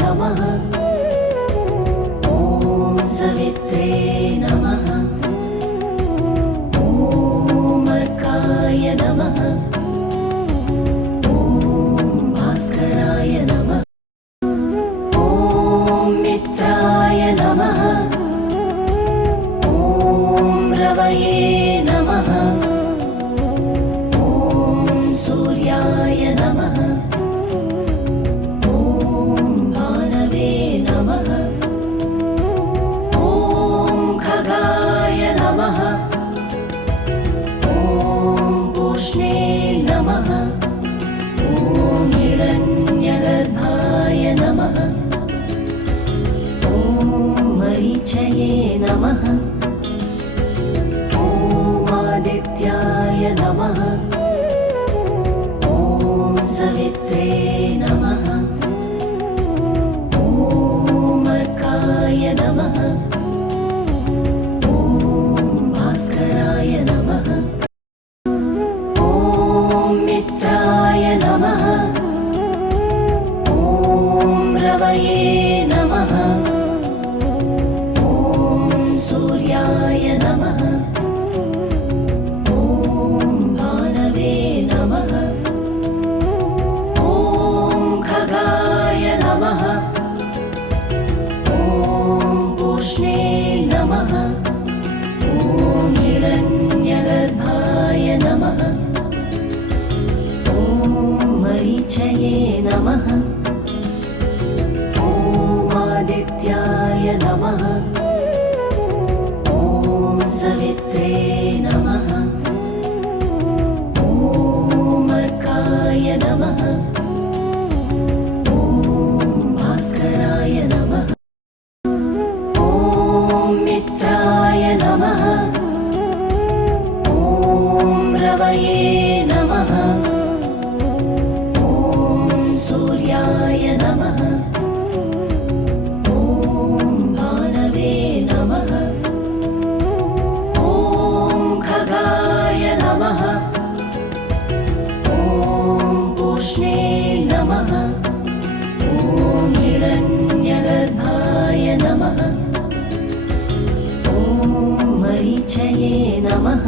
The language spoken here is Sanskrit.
नमः। ॐ सवित्रे नमः। ॐ अर्काय नमः। ॐ भास्कराय नमः। ॐ मित्राय नमः। ॐ रवये नमः। ॐ सूर्याय नमः। ॐ भानवे नमः। ॐ खगाय नमः। ॐ पूष्णे नमः। ॐ हिरण्यगर्भाय नमः। ॐ मरीचये नमः। ॐ आदित्याय नमः। ॐ सवित्रे नमः। ॐ अर्काय नमः। ॐ भास्कराय नमः। ॐ मित्राय नमः। ॐ रवये नमः। ॐ सूर्याय नमः। ॐ भानवे नमः। ॐ खगाय नमः। ॐ पूष्णे नमः। ॐ हिरण्यगर्भाय नमः। ॐ मरीचये नमः। ॐ आदित्याय नमः। ॐ सवित्रे नमः। ॐ अर्काय नमः। ॐ भास्कराय नमः। ॐ मित्राय नमः। ॐ रवये नमः। ॐ सूर्याय नमः। ॐ भानवे नमः। ॐ खगाय नमः। ॐ पूष्णे नमः। ॐ हिरण्यगर्भाय नमः। ॐ मरीचये नमः।